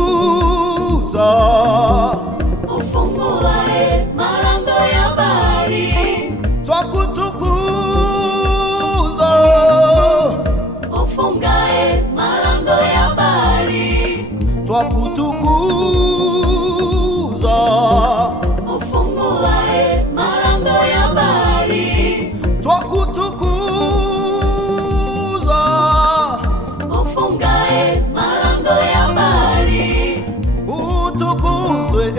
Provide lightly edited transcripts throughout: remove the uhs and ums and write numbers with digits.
twakutukuza. Ufunguae malango ya bahari, twakutukuza. ufungae malango ya bahari, twakutukuza. ufunguae malango ya bahari, twakutukuza. ufungae malango ya bahari, Utukuzwe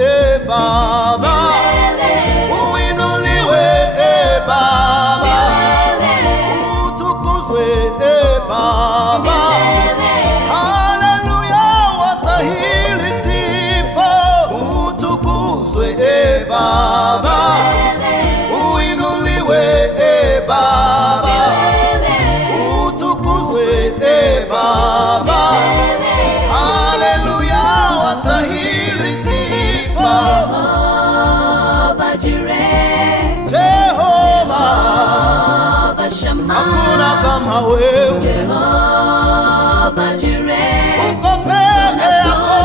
Baba, milele, uinuliwe Baba, milele, utukuzwe Baba. milele, Haleluya, wastahili sifa. Utukuzwe Baba, uinuliwe Baba, utukuzwe Baba. Haleluya, wastahili sifa. Jehovah Jireh, Jehova, Jehovah Shammah, hakuna kama wewe. Jehovah Jireh, Uko peke yako,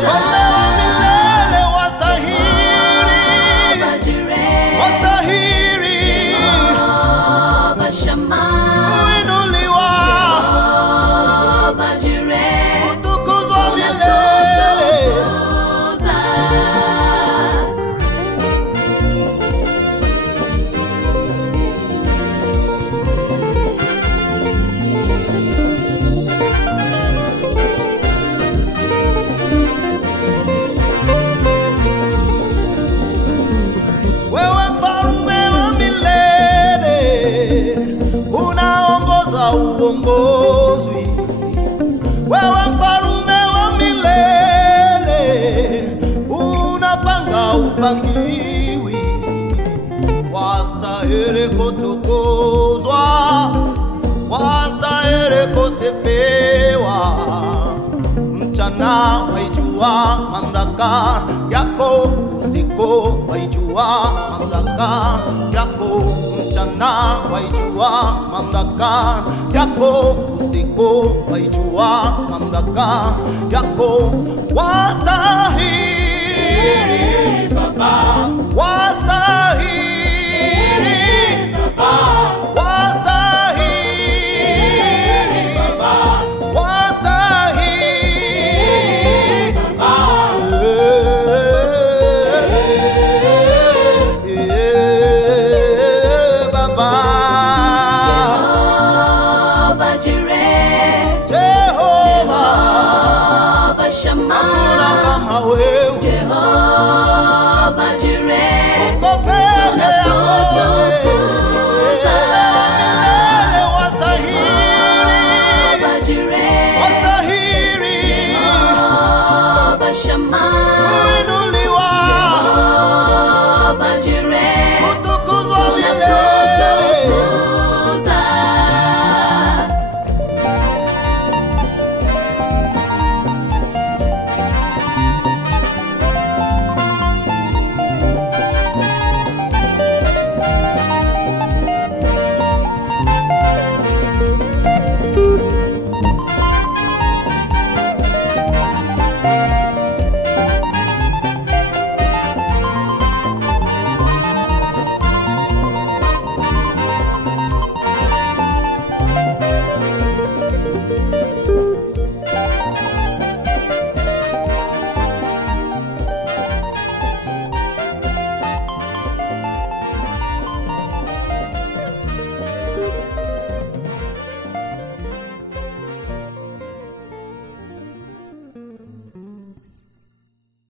Mfalme wa milele, wastahili, Jehovah Jireh, wastahili Jehovah Shammah, kuinuliwa, Jehovah Jireh, kutukuzwa milele. Wewe mfalme wa milele, unaongoza uongozwi. Wewe mfalme wa milele, unapanga upangiwi. Wastahili kutukuzwa, wastahili kusifiwa. Mchana waijua mamlaka yako, usiku waijua mamlaka yako. Mchana waijua mamlaka yako, usiku waijua mamlaka yako. Wastahili Baba, wastahili Baba, wastahili Baba, wastahili Baba. Jehovah Jireh, Jehova, Jehovah Shammah, hakuna kama wewe. Jehovah Jireh, Uko peke yako.